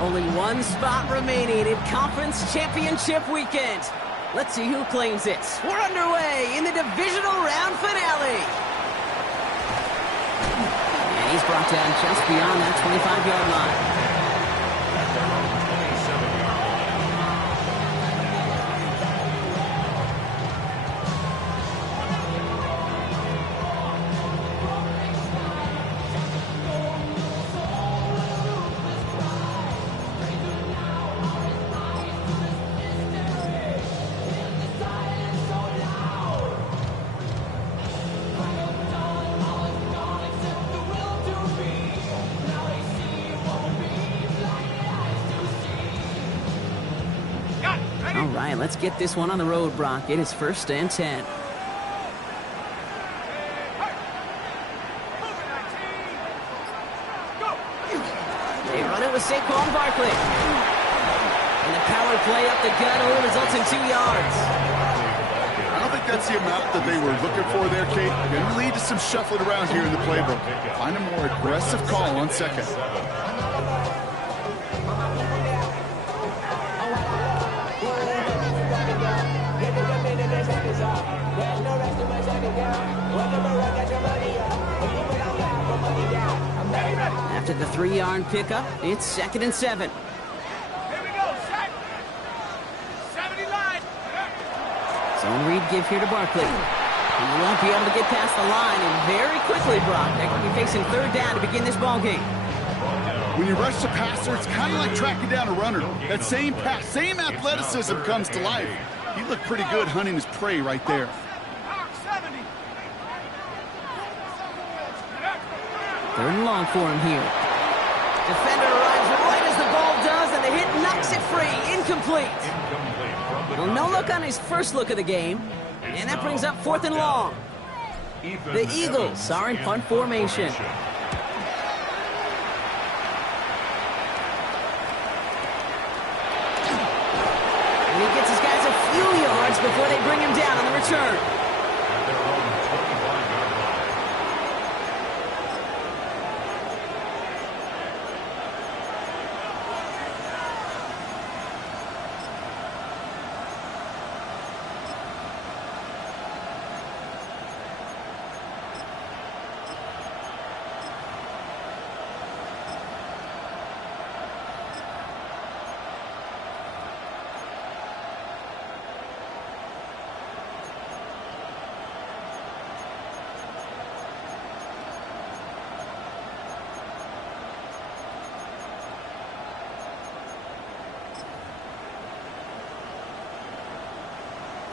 Only one spot remaining in Conference Championship Weekend. Let's see who claims it. We're underway in the divisional round finale. And he's brought down just beyond that 25-yard line. All right, let's get this one on the road, Brock. It is 1st and 10. They run it with Saquon Barkley. And the power play up the gut only results in 2 yards. I don't think that's the amount that they were looking for there, Kate. Going to lead to some shuffling around here in the playbook. Find a more aggressive call on second. After the 3-yard pickup, it's 2nd and 7. Zone read give here to Barkley. He won't be able to get past the line, and very quickly, Brock, they're going to be facing 3rd down to begin this ball game. When you rush the passer, it's kind of like tracking down a runner. That same pass, same athleticism comes to life. He looked pretty good hunting his prey right there. 3rd and long for him here. Defender arrives right as the ball does, and the hit knocks it free. Incomplete. Well, no look on his first look of the game, and that brings up 4th and long. The Eagles are in punt formation. And he gets his guys a few yards before they bring him down on the return.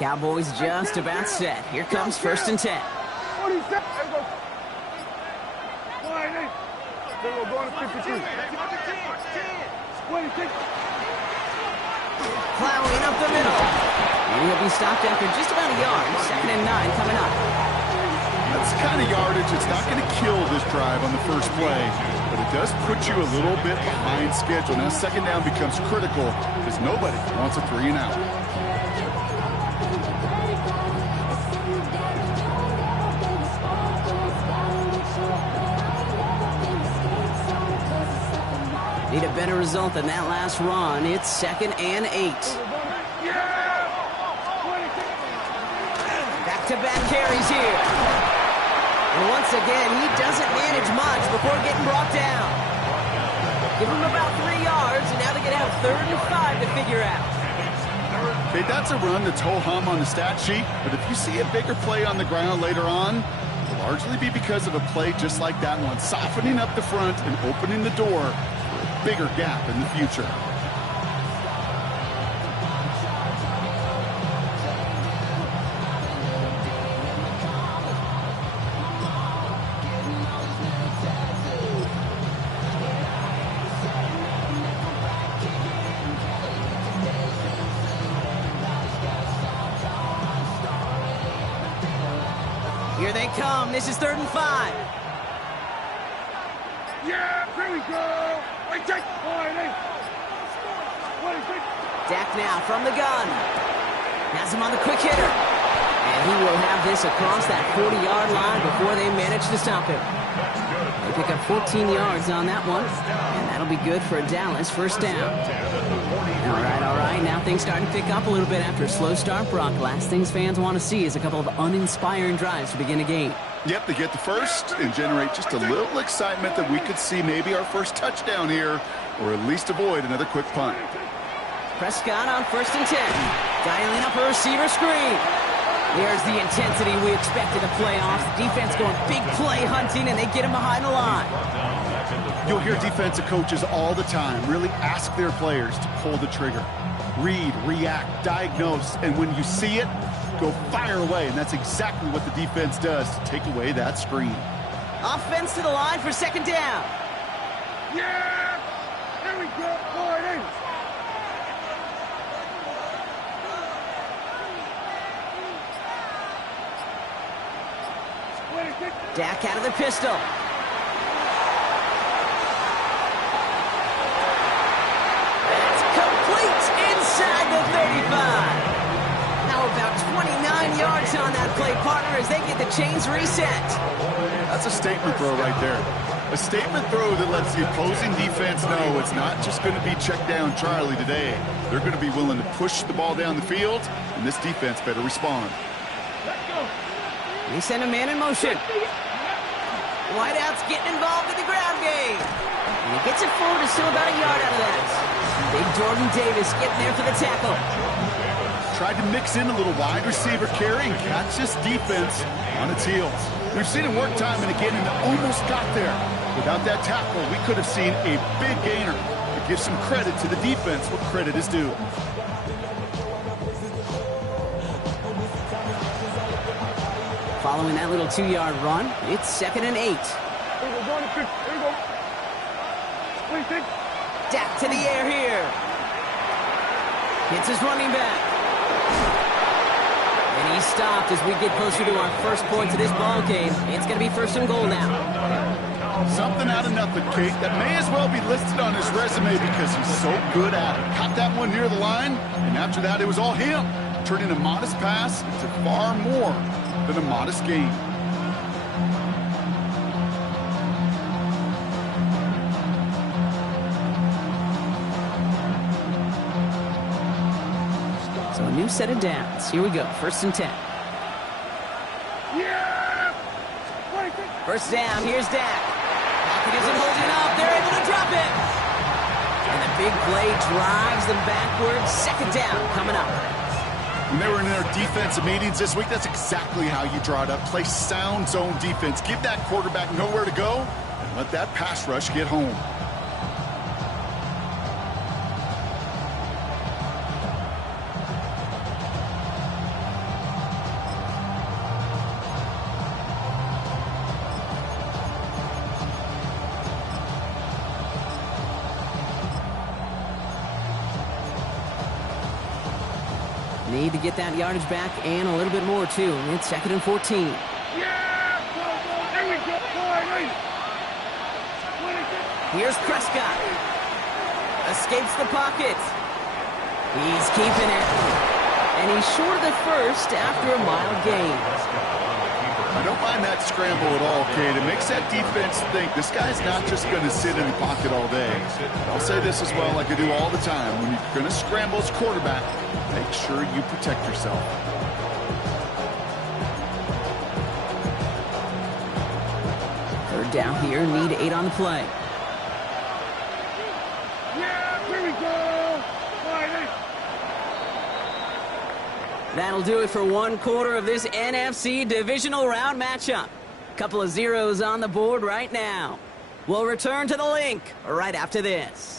Cowboys just about set. Here comes 1st and 10. Plowing up the middle. And he'll be stopped after just about a yard. 2nd and 9 coming up. That's the kind of yardage that's not going to kill this drive on the first play, but it does put you a little bit behind schedule. Now 2nd down becomes critical because nobody wants a 3 and out. Need a better result than that last run. It's 2nd and 8. Back-to-back carries here. And once again, he doesn't manage much before getting brought down. Give him about 3 yards, and now they're going to have 3rd and 5 to figure out. Okay, that's a run that's ho-hum on the stat sheet, but if you see a bigger play on the ground later on, it'll largely be because of a play just like that one, softening up the front and opening the door for a bigger gap in the future. Here they come. This is 3rd and 5. Yeah, here we go. Wait, take. Dak now from the gun. Has him on the quick hitter. And he will have this across that 40-yard line before they manage to stop him. They pick up 14 yards on that one, and that'll be good for a Dallas first down. All right, now things starting to pick up a little bit after a slow start, Brock. Last things fans want to see is a couple of uninspiring drives to begin a game. Yep, they get the first and generate just a little excitement that we could see maybe our first touchdown here, or at least avoid another quick punt. Prescott on 1st and 10. Dialing up a receiver screen. There's the intensity we expected of playoffs. The defense going big play hunting, and they get him behind the line. You'll hear defensive coaches all the time really ask their players to pull the trigger. Read, react, diagnose, and when you see it, go fire away. And that's exactly what the defense does to take away that screen. Offense to the line for 2nd down. Yeah! There we go, Gordon! Dak out of the pistol. That's complete inside the 35. How about 29 yards on that play, partner, as they get the chains reset. That's a statement throw right there. A statement throw that lets the opposing defense know it's not just going to be check down Charlie today. They're going to be willing to push the ball down the field, and this defense better respond. They send a man in motion. Whiteout's getting involved in the ground game. And he gets it forward, is still about a yard out of that. Big Jordan Davis getting there for the tackle. Tried to mix in a little wide receiver carry and catch this defense on its heels. We've seen it work time and again, and it almost got there. Without that tackle, we could have seen a big gainer. To give some credit to the defense what credit is due. Following that little 2-yard run, it's 2nd and 8. Here we go, here we go. What do you think? Dak to the air here. Hits his running back. And he's stopped as we get closer to our first points of this ball game. It's going to be 1st and goal now. Something out of nothing, Kate. That may as well be listed on his resume because he's so good at it. Caught that one near the line, and after that, it was all him. Turning a modest pass into far more than a modest gain. So a new set of downs. Here we go. 1st and 10. Yeah! What do you think? 1st down. Here's Dak. Pocket isn't holding up. They're able to drop it. And the big play drives them backwards. 2nd down coming up. When they were in their defensive meetings this week, that's exactly how you draw it up. Play sound zone defense. Give that quarterback nowhere to go, and let that pass rush get home. Need to get that yardage back and a little bit more, too. It's 2nd and 14. Yeah! Go, go! There we go, Gordon! What do you think? Here's Prescott. Escapes the pocket. He's keeping it. And he's short of the first after a mild gain. I don't mind that scramble at all, Kate. It makes that defense think this guy's not just going to sit in the pocket all day. I'll say this as well like I do all the time. When you're going to scramble as quarterback, make sure you protect yourself. Third down here, need 8 on the play. Yeah! Here we go! Gordon! That'll do it for 1/4 of this NFC divisional round matchup. Couple of zeros on the board right now. We'll return to the link right after this.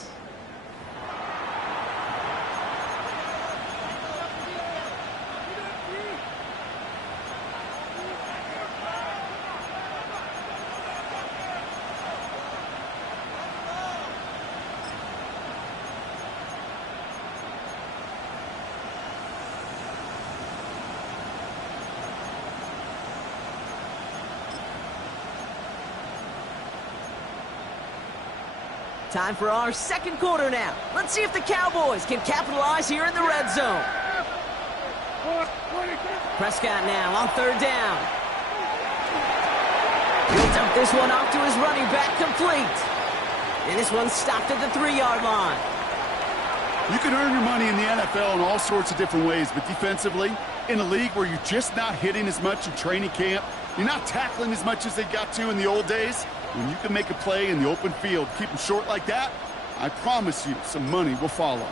Time for our 2nd quarter now. Let's see if the Cowboys can capitalize here in the red zone. Prescott now on third down. He'll dump this one off to his running back, complete. And this one's stopped at the 3-yard line. You can earn your money in the NFL in all sorts of different ways, but defensively, in a league where you're just not hitting as much in training camp, you're not tackling as much as they got to in the old days, when you can make a play in the open field, keep them short like that, I promise you some money will follow.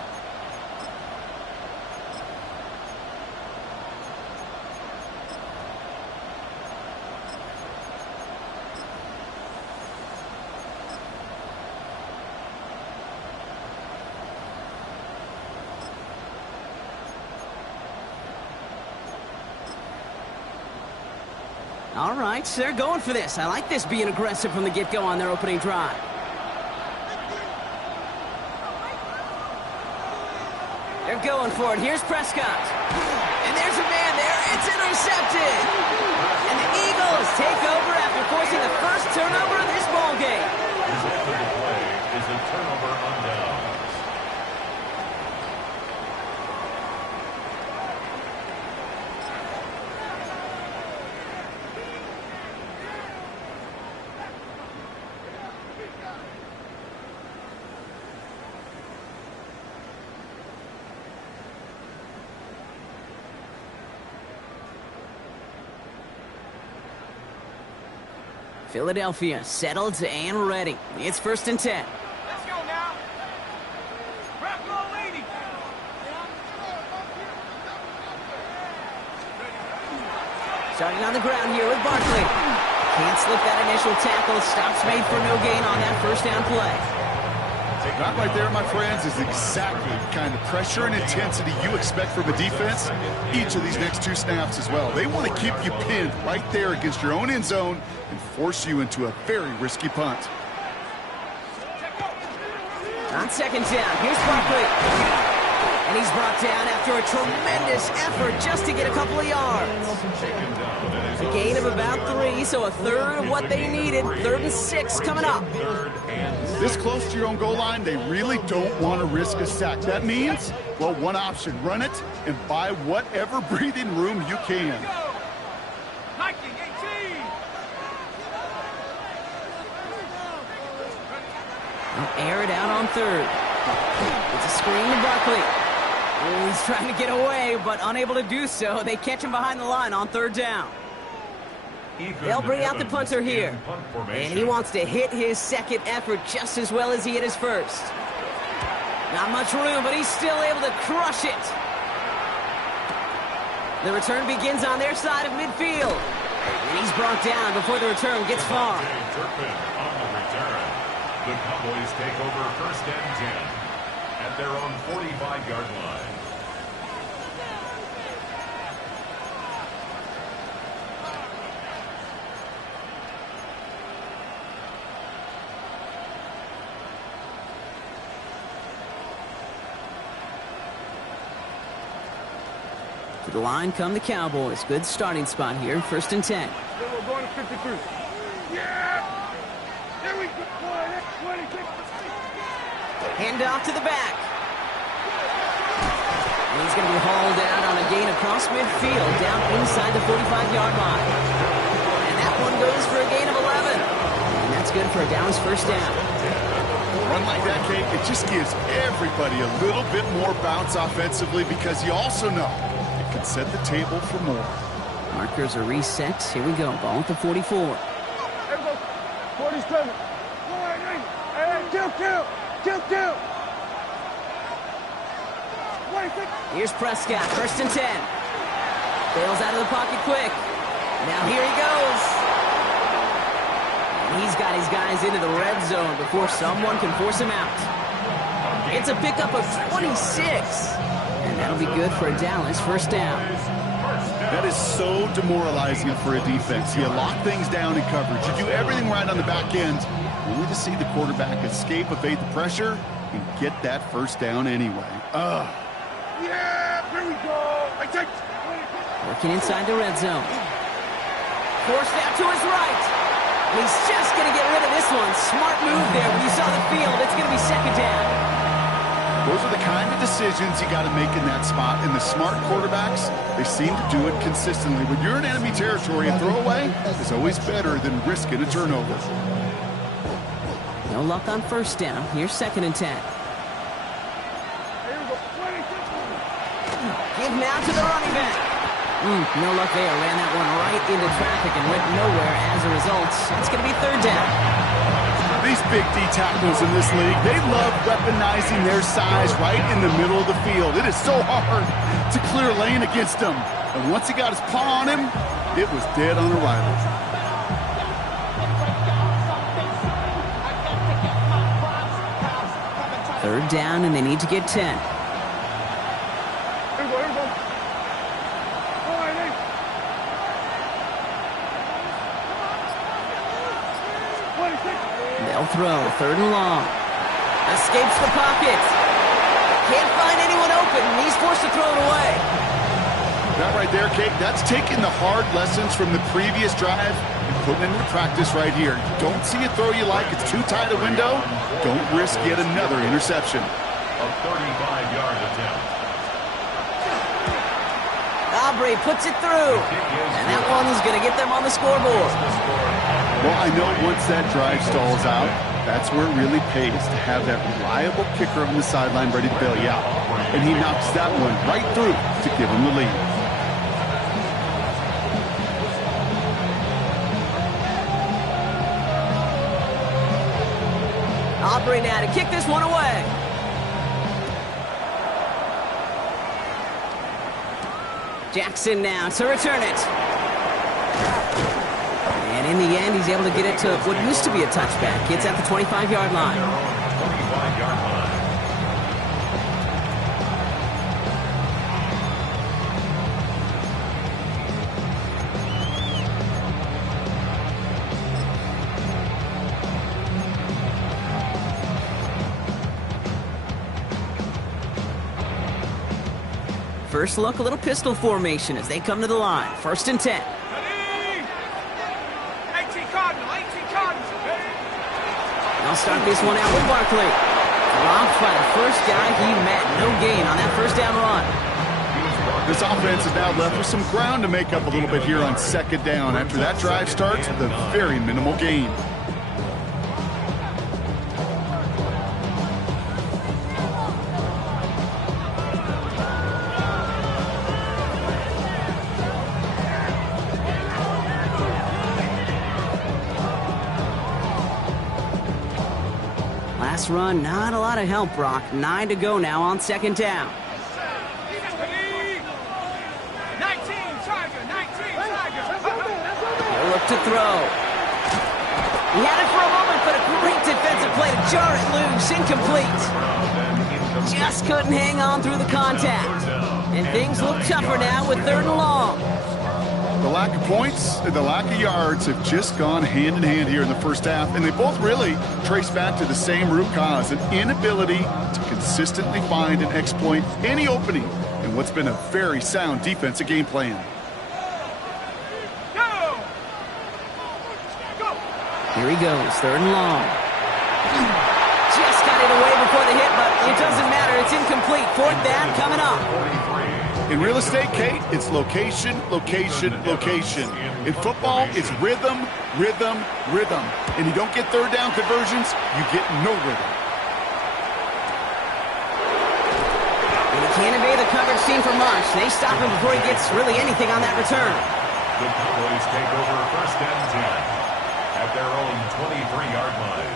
All right, so they're going for this. I like this being aggressive from the get-go on their opening drive. They're going for it. Here's Prescott. And there's a man there. It's intercepted. And the Eagles take over after forcing the first turnover of this ball game. Result of the play is a turnover on downs. Philadelphia settled and ready. It's 1st and 10. Let's go now. Rock roll, lady. Starting on the ground here with Barkley. Can't slip that initial tackle. Stops made for no gain on that first down play. That right there, my friends, is exactly the kind of pressure and intensity you expect from a defense each of these next 2 snaps as well. They want to keep you pinned right there against your own end zone and force you into a very risky punt. On 2nd down, here's Barkley. And he's brought down after a tremendous effort just to get a couple of yards. A gain of about 3, so a third of what they needed. 3rd and 6 coming up. This close to your own goal line, they really don't want to risk a sack. That means, well, one option, run it and buy whatever breathing room you can. Hiking 18. They'll air it out on 3rd. It's a screen to Barkley. He's trying to get away, but unable to do so. They catch him behind the line on 3rd down. They'll bring out the punter here. And he wants to hit his second effort just as well as he hit his first. Not much room, but he's still able to crush it. The return begins on their side of midfield. And he's brought down before the return gets far. Turpin on the return. The Cowboys take over 1st and 10 at their own 45-yard line. To the line come the Cowboys. Good starting spot here. 1st and 10. We're going to 53. Yeah! There we go. 26. Hand off to the back. And he's going to be hauled down on a gain across midfield, down inside the 45-yard line. And that one goes for a gain of 11. And that's good for a Dallas 1st down. Run like that, Kate, it just gives everybody a little bit more bounce offensively because you also know it can set the table for more. Markers are reset. Here we go. Ball at the 44. There we go. 47. Kill. 26. Here's Prescott. 1st and 10. Bails out of the pocket quick. Now here he goes. And he's got his guys into the red zone before someone can force him out. It's a pickup of 26. And that'll be good for a Dallas 1st down. That is so demoralizing for a defense. You lock things down in coverage. You do everything right on the back end, only to see the quarterback escape, evade the pressure, and get that 1st down anyway. Yeah, here we go. I take. Working inside the red zone. Forced out to his right. And he's just going to get rid of this one. Smart move there. When you saw the field, it's going to be 2nd down. Those are the kind of decisions you got to make in that spot. And the smart quarterbacks, they seem to do it consistently. When you're in enemy territory, a throwaway is always better than risking a turnover. No luck on first down. Here's 2nd and 10. Give now to the running back. No luck there. Ran that one right into traffic and went nowhere as a result. It's going to be 3rd down. These big D tackles in this league, they love weaponizing their size right in the middle of the field. It is so hard to clear lane against them. And once he got his paw on him, it was dead on arrival. Third down, and they need to get 10. Here we go, here we go. All right, hey. They'll throw. 3rd and long. Escapes the pocket. Can't find anyone open. He's forced to throw it away. That right there, Kate, that's taking the hard lessons from the previous drive and putting it into practice right here. Don't see a throw you like. It's too tight a window. Don't risk yet another interception. A 35-yard attempt. Aubrey puts it through. And that one's going to get them on the scoreboard. Well, I know once that drive stalls out, that's where it really pays to have that reliable kicker on the sideline ready to bail you out. And he knocks that one right through to give him the lead. Aubrey now to kick this one away. Jackson now to return it. And in the end, he's able to get it to what used to be a touchback. It's at the 25-yard line. 25-yard line. First look, a little pistol formation as they come to the line. 1st and 10. 18 Cardinal. They'll start this one out with Barkley. Blocked by the first guy he met. No gain on that 1st down run. This offense is now left with some ground to make up a little bit here on 2nd down. After that drive starts with a very minimal gain. Last run, not a lot of help, Brock. 9 to go now on 2nd down. 19 Tiger. They'll look to throw. He had it for a moment, but a great defensive play to jar it loose. Incomplete. Just couldn't hang on through the contact. And things look tougher now with 3rd and long. The lack of points and the lack of yards have just gone hand in hand here in the first half, and they both really trace back to the same root cause, an inability to consistently find and exploit any opening in what's been a very sound defensive game plan. Here he goes, 3rd and long. Just got it away before the hit, but it doesn't matter. It's incomplete. 4th down coming up. In real estate, Kate, it's location, location, location. In football, it's rhythm, rhythm, rhythm. And you don't get 3rd down conversions, you get no rhythm. And he can't evade the coverage team for much. They stop him before he gets really anything on that return. The Cowboys take over 1st and 10 at their own 23-yard line.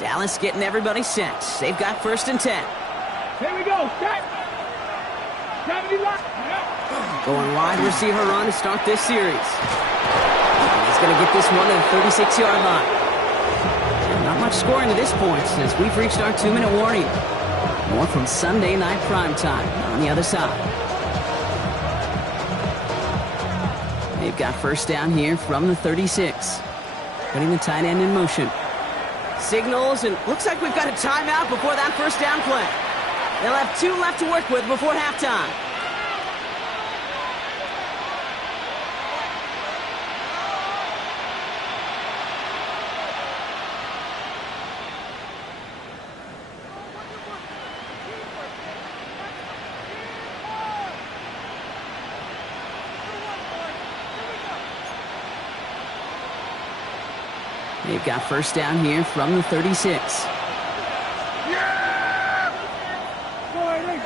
Dallas getting everybody set. They've got 1st and 10. Here we go. Set. 70 left. Going wide receiver run to start this series. And he's going to get this one to the 36-yard line. And not much scoring to this point since we've reached our 2-minute warning. More from Sunday Night Primetime on the other side. They've got 1st down here from the 36. Putting the tight end in motion. Signals, and looks like we've got a timeout before that 1st down play. They'll have 2 left to work with before halftime. They've got first down here from the 36. Yeah! Go ahead, Nate.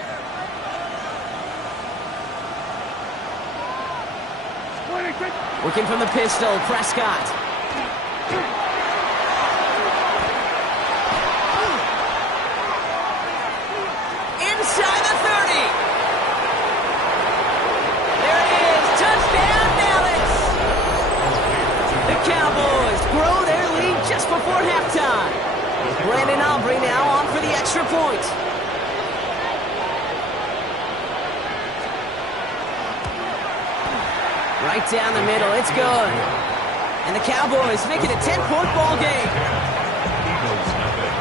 26. Working from the pistol, Prescott. Inside the 30. There it is. Touchdown, Dallas. The Cowboys grow their lead just before halftime. Brandon Aubrey now on for the extra point. Right down the middle, it's good. And the Cowboys make it a 10-point ball game. Eagles nothing.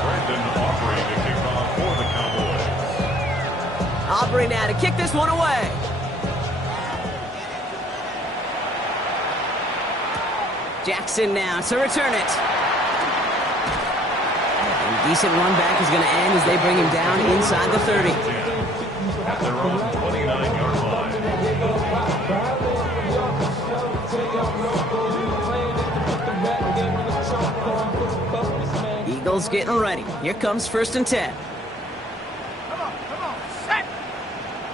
Brandon Aubrey to kick off for the Cowboys. Aubrey now to kick this one away. Jackson now to return it. And a decent run back is going to end as they bring him down inside the 30. At their own 29-yard line. Eagles getting ready. Here comes 1st and 10. Come on. Set.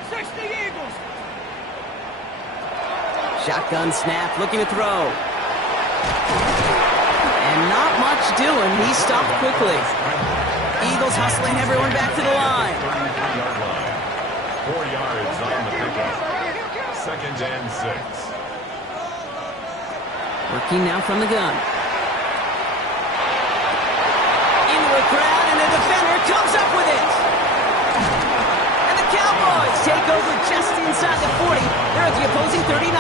60 Eagles. Shotgun snap, looking to throw. And not much doing. He stopped quickly. Eagles hustling everyone back to the line. 33-yard line. 4 yards on the pickup. 2nd and 6. Working now from the gun. Into a crowd, and the defender comes up with it. And the Cowboys take over just inside the 40. They're at the opposing 39.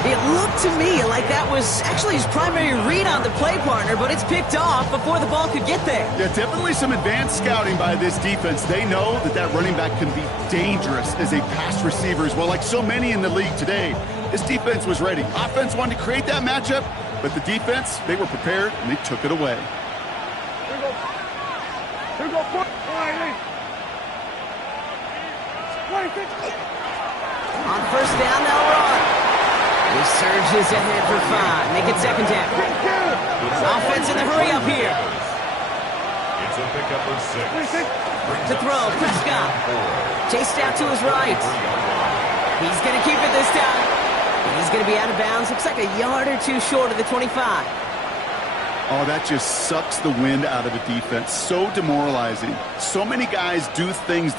It looked to me like that was actually his primary read on the play partner, but it's picked off before the ball could get there. Yeah, definitely some advanced scouting by this defense. They know that running back can be dangerous as a pass receiver as well, like so many in the league today. This defense was ready. Offense wanted to create that matchup, but the defense, they were prepared, and they took it away. Here we go. Go ahead, Nate. 26. On first down, they'll run. He surges ahead for 5. Make it 2nd down. Offense in the hurry up here. It's a pickup of 6. To throw, Prescott. Chased out to his right. He's going to keep it this time. He's going to be out of bounds. Looks like a yard or two short of the 25. Oh, that just sucks the wind out of a defense. So demoralizing. So many guys do things the